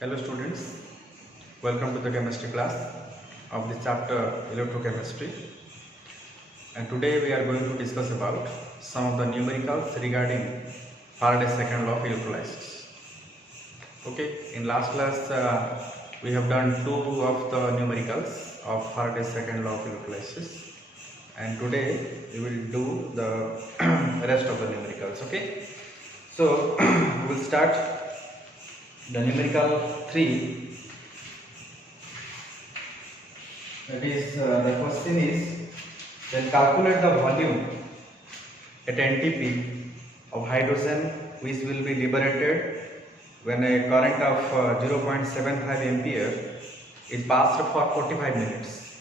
Hello students, welcome to the chemistry class of the chapter electrochemistry, and today we are going to discuss about some of the numericals regarding Faraday's second law of electrolysis. Okay, in last class we have done two of the numericals of Faraday's second law of electrolysis, and today we will do the rest of the numericals. Okay, so we will start the numerical 3. That is, the question is, then calculate the volume at NTP of hydrogen which will be liberated when a current of 0.75 ampere is passed for 45 minutes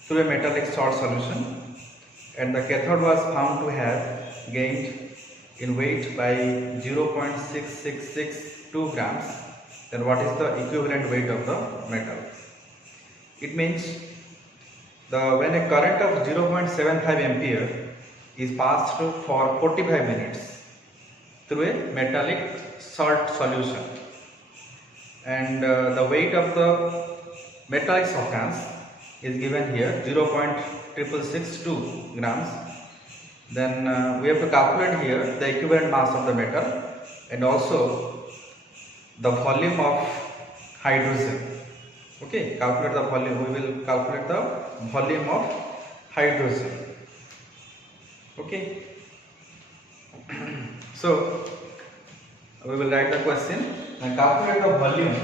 through a metallic salt solution, and the cathode was found to have gained in weight by 0.6662 grams. Then what is the equivalent weight of the metal? It means when a current of 0.75 ampere is passed for 45 minutes through a metallic salt solution, and the weight of the metallic substance is given here 0.6662 grams. Then we have to calculate here the equivalent mass of the metal and also the volume of hydrogen. Okay, calculate the volume. We will calculate the volume of hydrogen. Okay. So we will write the question and calculate the volume.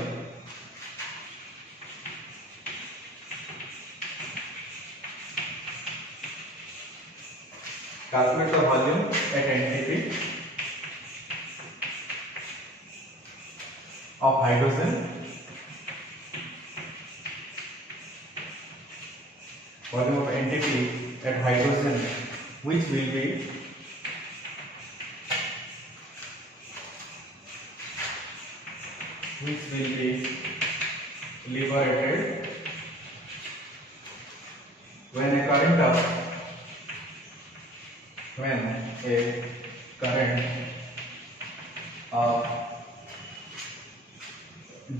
Calculate the volume at NTP of hydrogen. Volume of NTP at hydrogen which will be liberated when a current of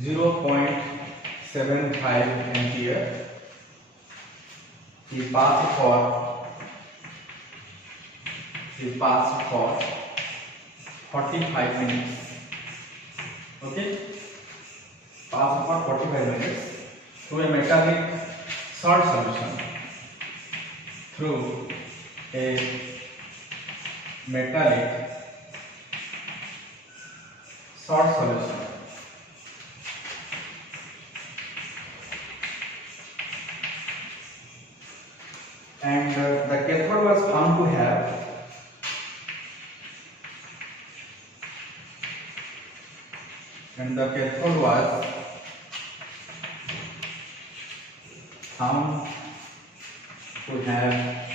0.75 ampere is passed for 45 minutes. Okay, passed for 45 minutes through a metallic salt solution. Through a metallic salt solution. And the cathode was found to have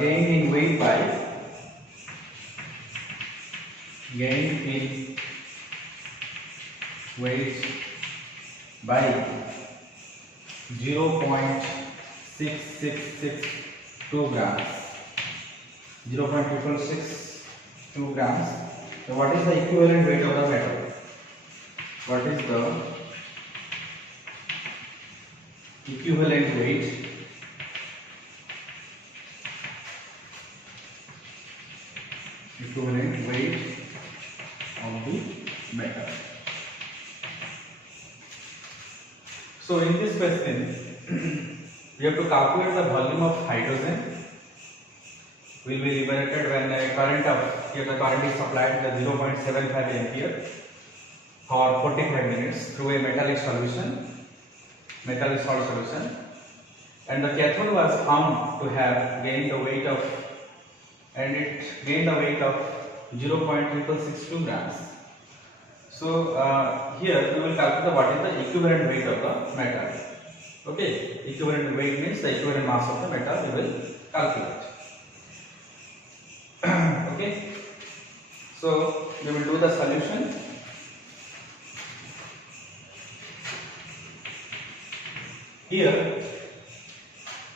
gained in weight by 0.6662 grams. 0.662 grams. So what is the equivalent weight of the metal? What is the equivalent weight of the metal? So in this question we have to calculate the volume of hydrogen will be liberated when a current of, here the current is supplied to the 0.75 ampere for 45 minutes through a metallic salt solution, and the cathode was found to have gained the weight of 0.662 grams. So here we will calculate what is the equivalent weight of the metal. Okay, equivalent weight means the equivalent mass of the metal we will calculate. Okay, so we will do the solution. Here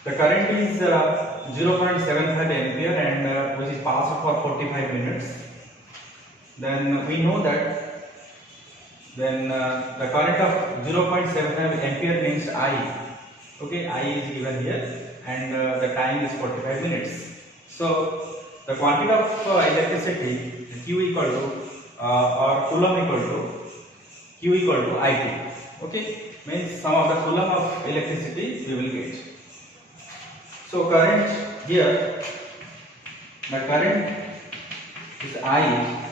the current is 0.75 ampere and which is passed for 45 minutes then we know that then the current of 0.75 ampere means I. Okay, I is given here, and the time is 45 minutes. So the quantity of electricity Q equal to or Coulomb equal to Q equal to IT. Okay, means sum of the Coulomb of electricity we will get. So current here, the current is I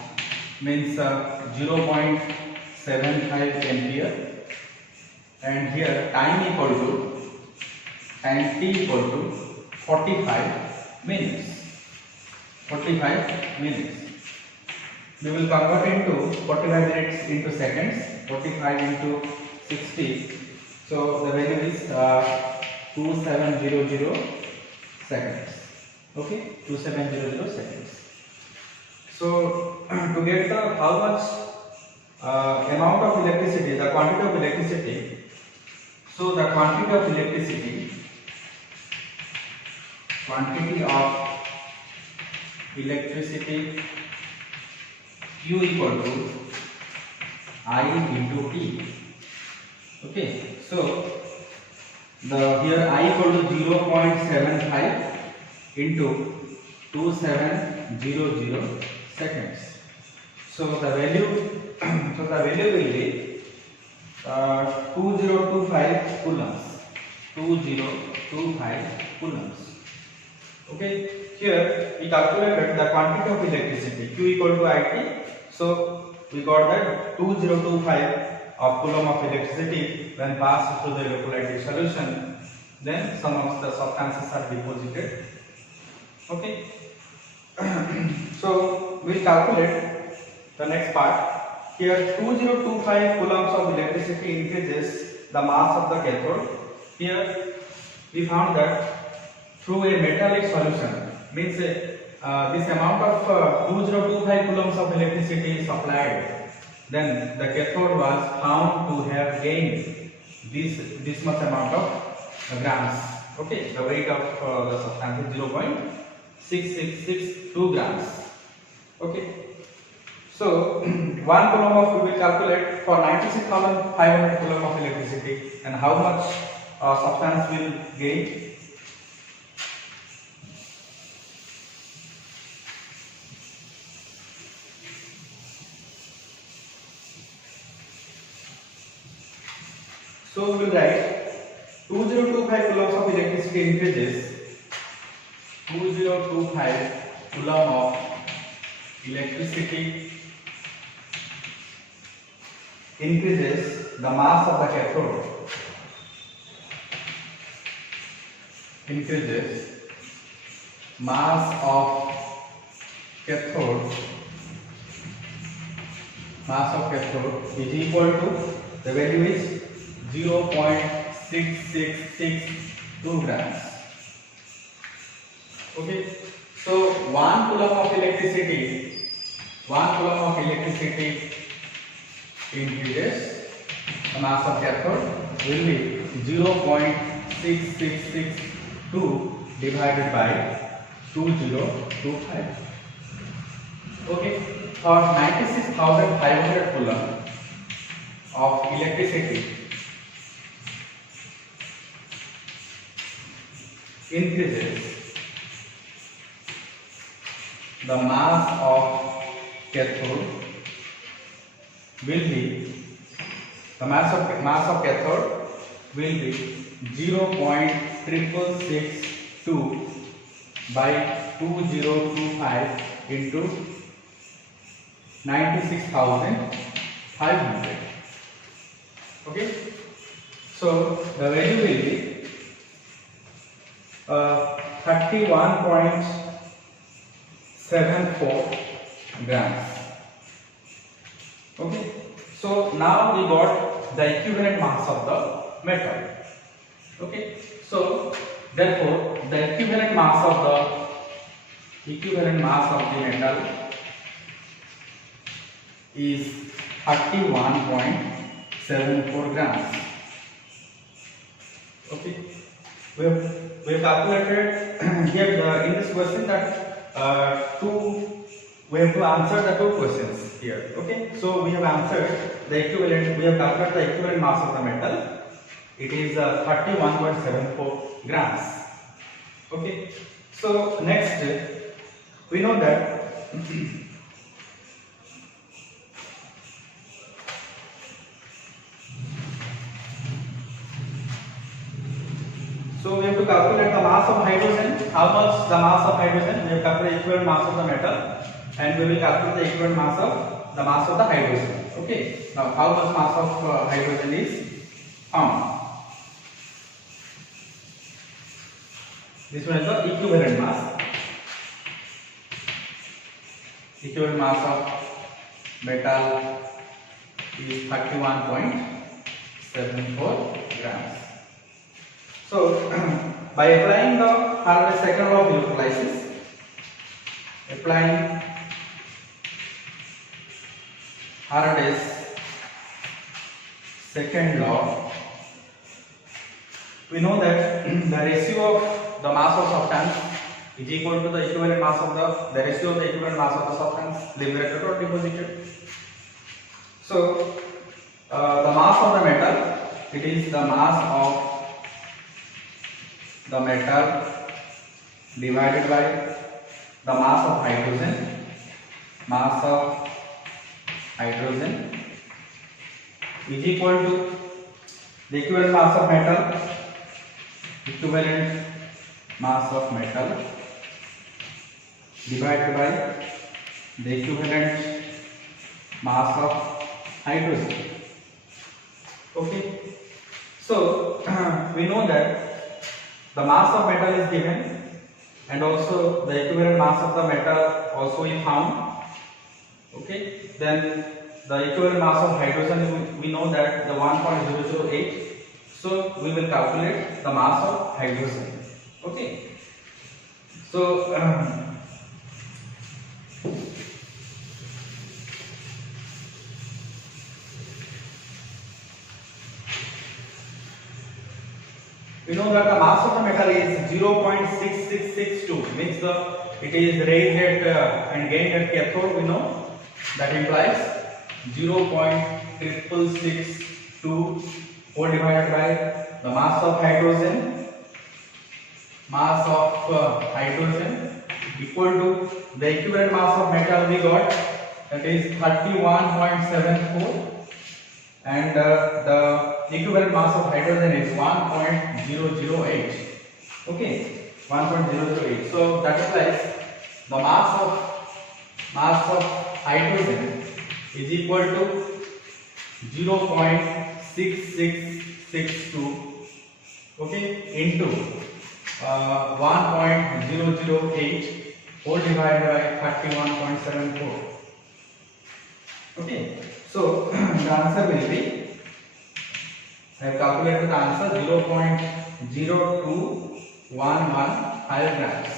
means 0.75 ampere, and here time equal to time t equal to 45 minutes. 45 minutes. We will convert into 45 minutes into seconds. 45 into 60. So the value is 2700 seconds. Okay, 2700 seconds. So to get the how much amount of electricity, the quantity of electricity. So the quantity of electricity Q equal to I into T. Okay, so the here I equal to 0.75 into 2700 seconds. So the value will be 2025 coulombs. 2025 coulombs. Okay, here we calculated the quantity of electricity Q equal to IT. So we got that 2025 of coulomb of electricity when passed through the electrolytic solution. Then some of the substances are deposited. Okay. So we will calculate the next part. Here 2025 coulombs of electricity increases the mass of the cathode. Here we found that through a metallic solution, means this amount of 2025 coulombs of electricity is supplied, then the cathode was found to have gained this much amount of grams. Okay, the weight of the substance is 0.6662 grams. Okay, so 1 coulomb of we will calculate for 96,500 coulomb of electricity, and how much substance will gain. So we will write 2025 coulombs of electricity increases 2025 coulomb of electricity increases the mass of the cathode. Increases mass of cathode. Mass of cathode is equal to, the value is 0.6662 grams. Okay, so 1 coulomb of electricity increases the mass of cathode will be 0.6662 divided by 2025. Okay, for 96,500 coulomb of electricity increases the mass of cathode will be, the mass of cathode will be 0.6662 by 2025 into 96,500. Okay, so the value will be 31.74 grams. Okay, so now we got the equivalent mass of the metal. Okay, so therefore the equivalent mass of the metal is 31.74 grams. Okay, we have calculated here in this question that we have to answer the two questions. here. Okay, so we have answered the equivalent, we have calculated the equivalent mass of the metal. It is 31.74 grams. Okay, so next we know that so we have to calculate the mass of hydrogen. How much the mass of hydrogen? We have calculated the equivalent mass of the metal, and we will calculate the equivalent mass of the hydrogen. Okay. Now, how much mass of hydrogen is found? This one is the equivalent mass. Equivalent mass of metal is 31.74 grams. So, by applying the Faraday's second law of electrolysis, applying Faraday's second law, we know that the ratio of the mass of substance is equal to the equivalent mass of the ratio of the equivalent mass of the substance liberated or deposited. So, the mass of the metal, it is the mass of the metal divided by the mass of hydrogen. Mass of hydrogen is equal to the equivalent mass of metal. Equivalent mass of metal divided by the equivalent mass of hydrogen. Okay, so we know that the mass of metal is given, and also the equivalent mass of the metal also we found. Okay, then the equivalent mass of hydrogen, we know that the 1.008. So we will calculate the mass of hydrogen. Okay, so we know that the mass of the metal is 0.6662, means it is raised at and gained at cathode. We know that implies 0.6662 whole divided by the mass of hydrogen. Mass of hydrogen equal to the equivalent mass of metal we got, that is 31.74, and the equivalent mass of hydrogen is 1.008. Okay, 1.008. So that implies the mass of hydrogen is equal to 0.6662, okay, into 1.008 whole divided by 31.74. Okay, so the answer will be, I have calculated the answer, 0.02115 grams.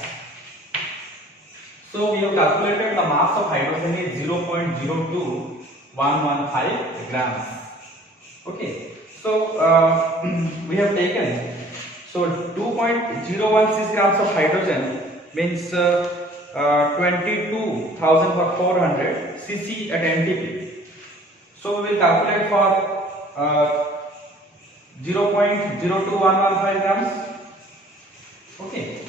So we have calculated the mass of hydrogen is 0.02115 grams. Okay, so we have taken, so 2.016 grams of hydrogen means 22,400 cc at NTP. So we will calculate for 0.02115 grams. Okay.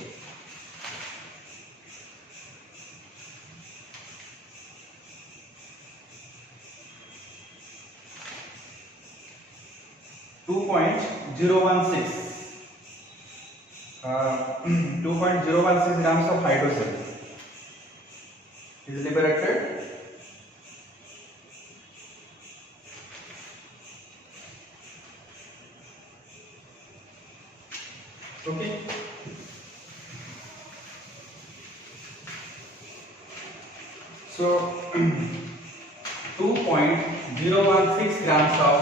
.016 grams of hydrogen is liberated. Okay. So 2.016 grams of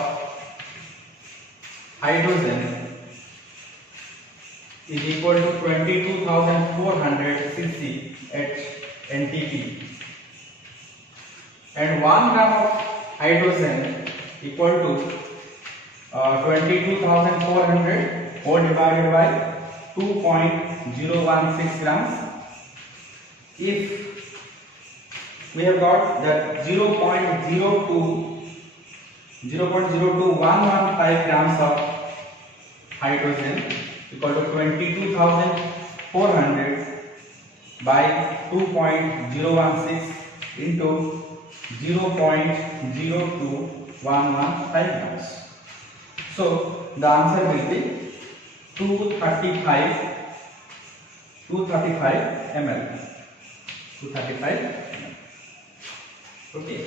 hydrogen is equal to 22,400 cc at NTP, and 1 gram of hydrogen equal to 22,400 whole divided by 2.016 grams. If we have got that 0.02115 grams of hydrogen equal to 22,400 by 2.016 into 0.02115 grams. So the answer will be 235 ml. 235 ml. Okay.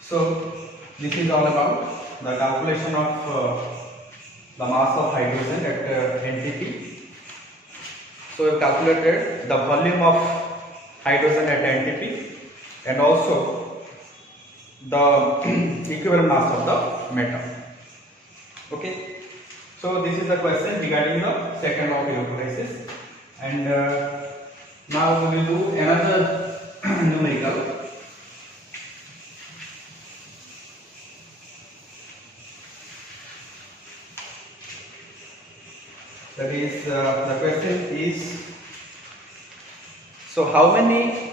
So this is all about the calculation of the mass of hydrogen at NTP. So we have calculated the volume of hydrogen at NTP and also the equivalent mass of the metal. Okay. So this is the question regarding the second law of electrolysis, and now we will do another numerical. That is, the question is, so how many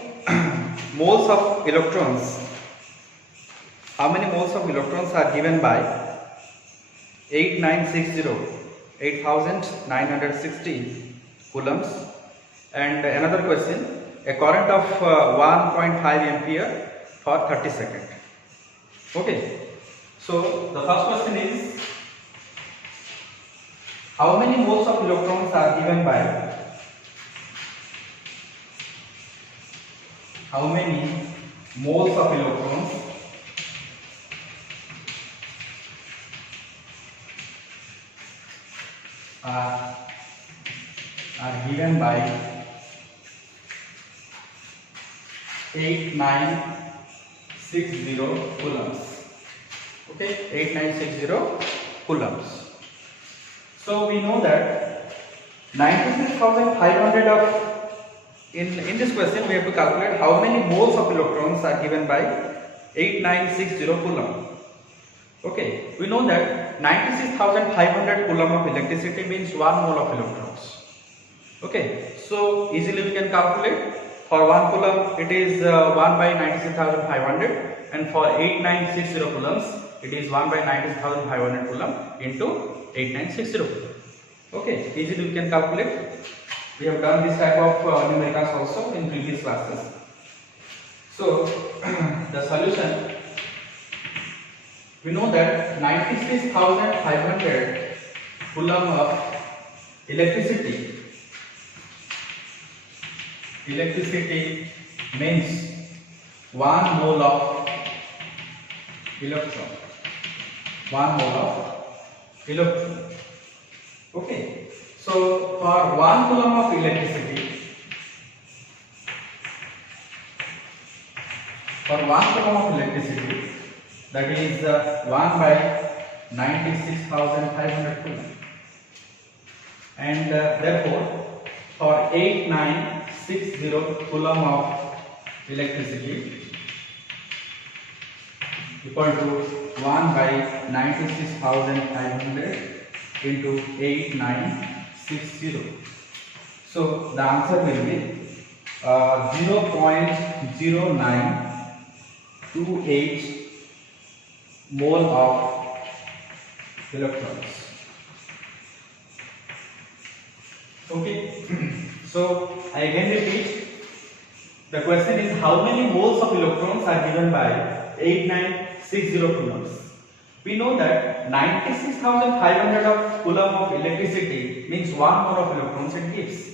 moles of electrons are given by 8960 coulombs? And another question, a current of 1.5 ampere for 30 seconds. Okay, so the first question is, how many moles of electrons are given by are given by 8960 coulombs. Okay, 8960 coulombs. So we know that 96,500 of in this question we have to calculate how many moles of electrons are given by 8960 coulomb. Okay, we know that 96,500 coulomb of electricity means 1 mole of electrons. Okay, so easily we can calculate. For 1 coulomb it is 1 by 96,500, and for 8960 coulombs it is 1 by 96,500 coulomb into 8960 coulomb. Okay, easily we can calculate. We have done this type of numericals also in previous classes. So the solution, we know that 96,500 coulomb of electricity means 1 mole of electron. 1 mole of electron. Okay, so for 1 coulomb of electricity, that is 1 by 96,500 coulomb, and therefore for 8960 coulomb of electricity equal to 1 by 96,500 into 8960. So the answer will be 0.0928 mole of electrons. Okay, so I again repeat, the question is how many moles of electrons are given by 8960 coulombs. We know that 96,500 of coulomb of electricity means 1 mole of electrons it gives.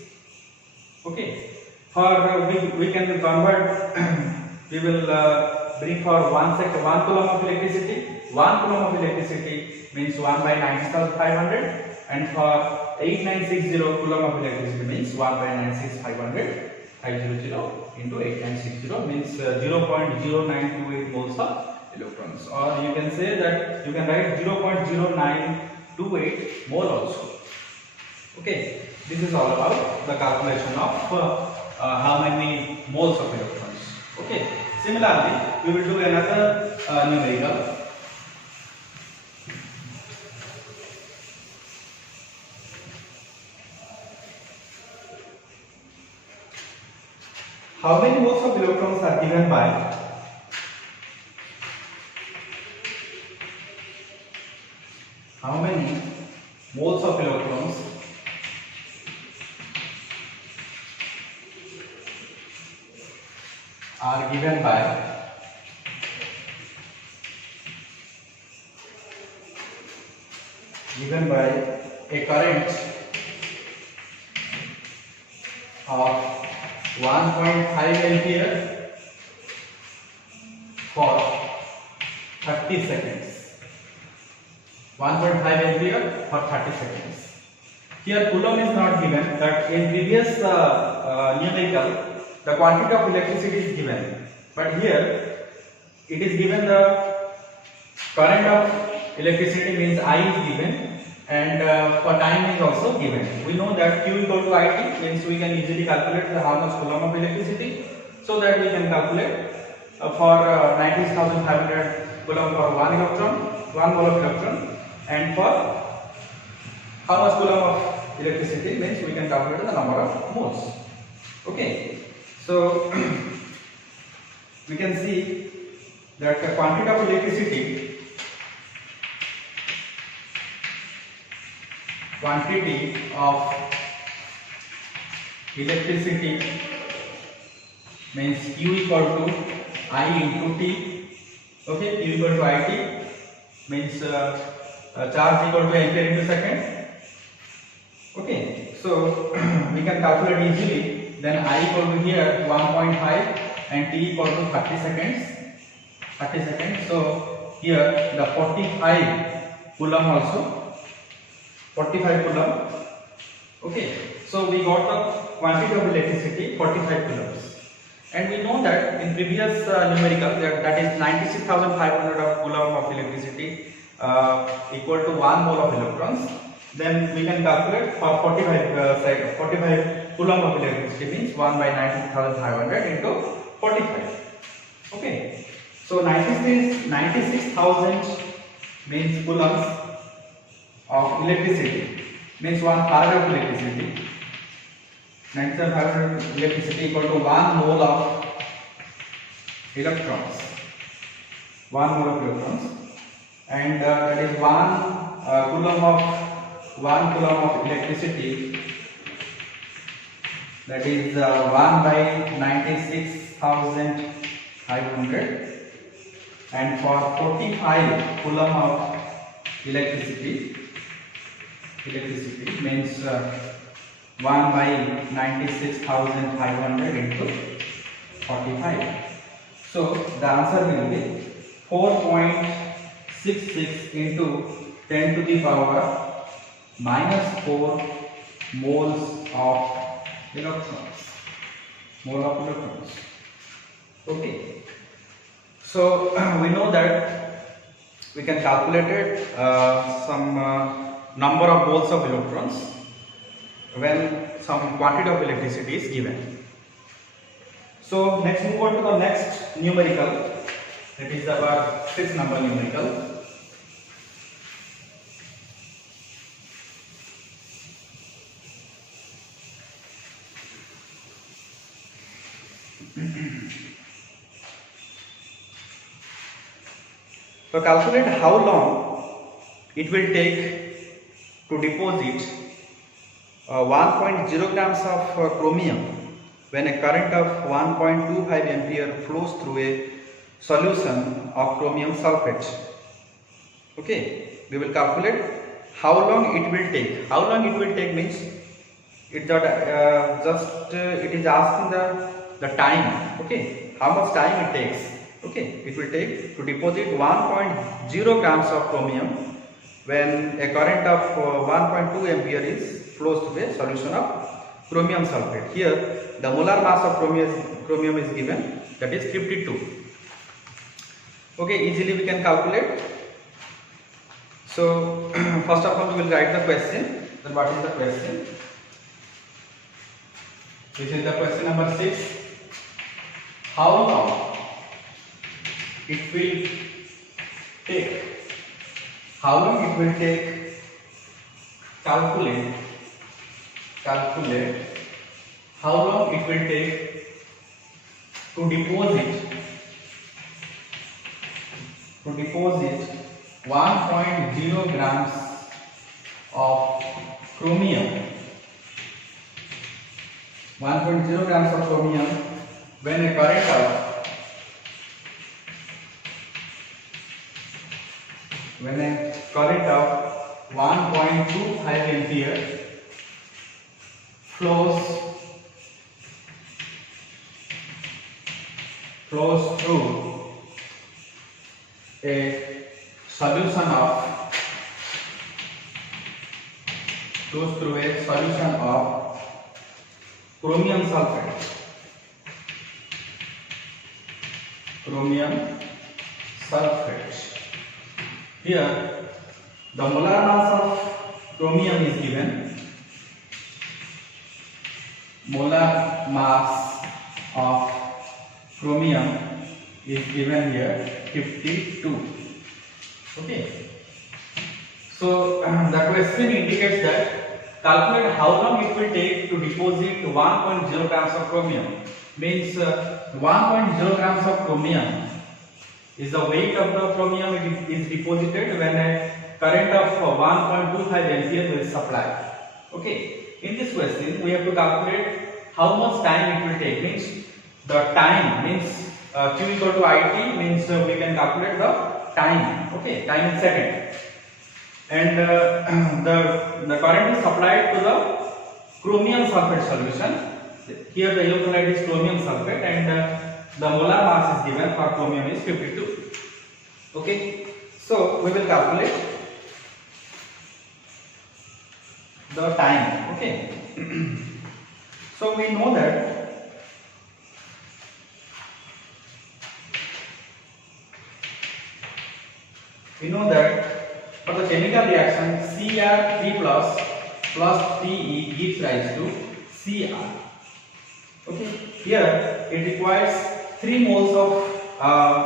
Okay, for we can convert. We will bring for 1 coulomb of electricity. 1 coulomb of electricity means 1 by 96,500, and for 8960 coulomb of electricity means 1 by 96,500 into 8960 means 0.0928 moles of electrons, or you can say that you can write 0.0928 mole also. Okay, this is all about the calculation of how many moles of electrons. Okay, similarly we will do another numerical. how many moles of electrons are given by how many moles of electrons are given by a current of 1.5 ampere for 30 seconds. 1.5 ampere for 30 seconds. Here coulomb is not given, but in previous numerical the quantity of electricity is given, but here it is given the current of electricity, means I is given, and for time is also given. We know that Q equal to IT, means we can easily calculate how much coulomb of electricity, so that we can calculate for 96,500 coulomb for 1 electron, 1 mole of electron, and for how much coulomb of electricity, means we can calculate the number of moles. Okay, so we can see that the quantity of electricity means Q equal to I into T. Okay, Q equal to IT means charge equal to ampere into second. Okay, so we can calculate easily. Then I equal to here 1.5 and T equal to 30 seconds. 30 seconds. So here the 45 coulomb also. 45 coulomb. Okay, so we got the quantity of electricity 45 coulombs. And we know that in previous numerical that is 96,500 of coulomb of electricity equal to 1 mole of electrons. Then we can calculate for 45 coulomb of electricity, means 1 by 96,500 into 45. Okay, so 96,000 means coulombs of electricity, means 1 farad of electricity. 97,500 electricity equal to 1 mole of electrons. 1 mole of electrons, and that is 1 coulomb of electricity, that is 1 by 96,500, and for 45 coulomb of electricity means 1 by 96,500 into 45. So the answer will be 4.66 into 10 to the power minus 4 moles of electrons. Okay. So we know that we can calculate it, some number of moles of electrons when some quantity of electricity is given. So next move on to the next numerical, that is our 6th number numerical. So calculate how long it will take to deposit 1.0 grams of chromium when a current of 1.25 ampere flows through a solution of chromium sulfate. Okay, we will calculate how long it will take. How long it will take means it is asking the time. Okay, how much time it takes. Okay, it will take to deposit 1.0 grams of chromium when a current of 1.2 ampere flows through a solution of chromium sulfate. Here the molar mass of chromium is given, that is 52. Okay, easily we can calculate. So first of all we will write the question. Then what is the question? This is the question number 6. How long it will take? How long it will take? Calculate how long it will take to deposit 1.0 grams of chromium, 1.0 grams of chromium when a current of 1.25 ampere flows through a solution of chromium sulfate. Here the molar mass of chromium is given. Molar mass of chromium is given here 52. Okay. So the question indicates that calculate how long it will take to deposit 1.0 grams of chromium. Means 1.0 grams of chromium is the weight of the chromium it is deposited when a current of 1.25 ampere will supply. Okay. In this question we have to calculate how much time it will take. Means the time means Q equal to IT means we can calculate the time. Okay, time in second. And the current is supplied to the chromium sulfate solution. Here the electrolyte is chromium sulfate and the molar mass is given for chromium is 52. Okay, so we will calculate the time. Okay. So we know that for the chemical reaction Cr3 plus Pe gives rise to Cr. Okay, here it requires 3 moles of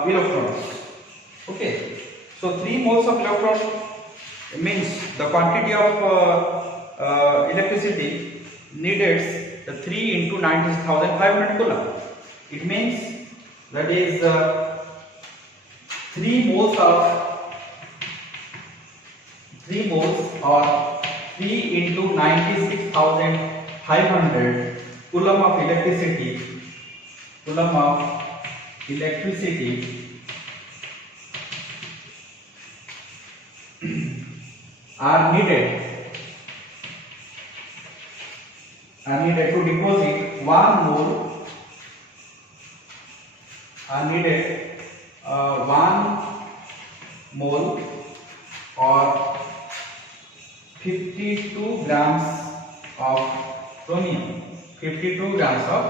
electrons. Okay, so 3 moles of electrons means the quantity of electricity needed 3 into 90,500 coulomb. It means that is 3 moles or 3 into 96,500 coulomb of electricity are needed to deposit 1 mole. 1 mole or 52 grams of chromium. 52 grams of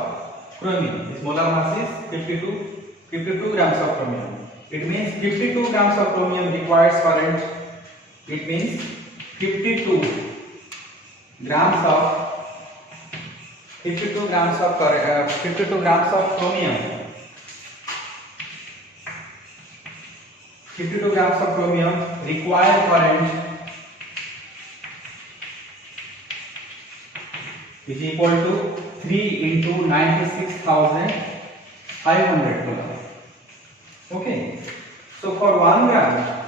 chromium. This molar mass is 52 grams of chromium. It means 52 grams of chromium requires current. It means 52 grams of chromium. 52 grams of chromium require current is equal to 3 into 96,500 coulomb. Okay, so for 1 gram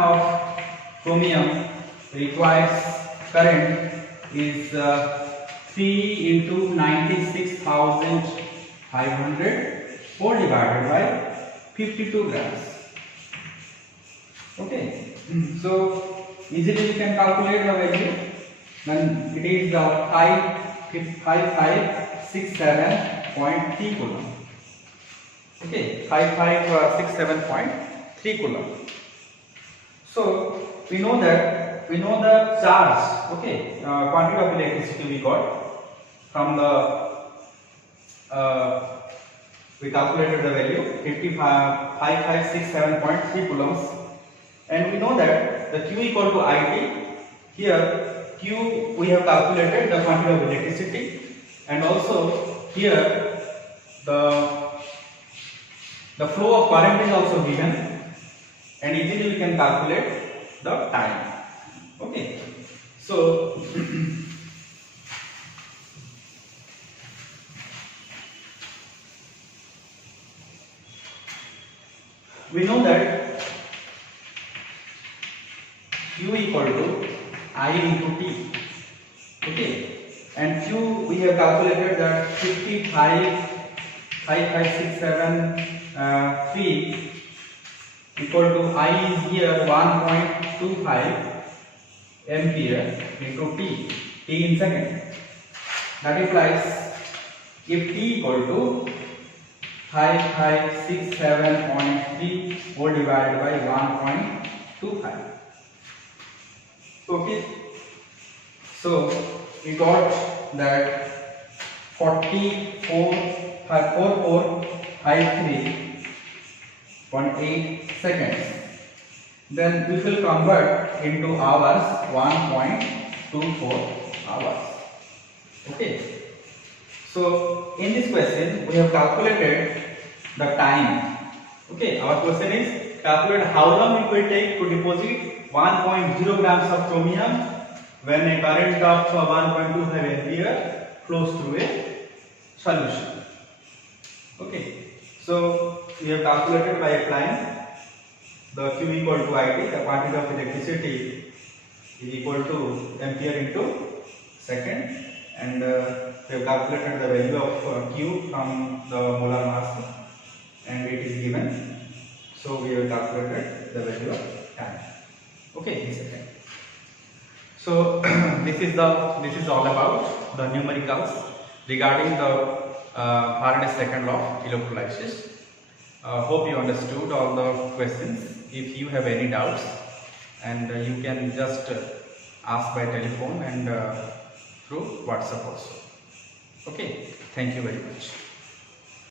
of chromium requires current is 3 into 96,500 whole divided by 52 grams. Okay, so easily we can calculate the value. Then it is the 5567.3 coulomb. Okay, 5567.3 coulomb. So we know the charge. Okay, quantity of electricity we got from the we calculated the value 5567.3 coulombs, and we know that the Q equal to IT. Here Q we have calculated the quantity of electricity, and also here the flow of current is also given, and easily we can calculate the time. Okay, so we know that Q equal to I into T. Okay, and Q we have calculated that 55,673 equal to I is here 1.25 ampere into T in second. That implies if T equal to 5567.3 whole divided by 1.25. Okay, so we got that 4453.8 seconds. Then we will convert into hours, 1.24 hours. Okay, so in this question we have calculated the time. Okay, our question is calculate how long it will take to deposit 1.0 grams of chromium when a current of 1.25 ampere flows through a solution. Okay, so we have calculated by applying the Q equal to IT, the quantity of electricity is equal to ampere into second, and we have calculated the value of Q from the molar mass, and it is given. So we have calculated the value of time. Okay, in second. So this is all about the numericals regarding the Faraday's second law of electrolysis. Hope you understood all the questions. If you have any doubts, and you can just ask by telephone and through WhatsApp also. Okay, thank you very much.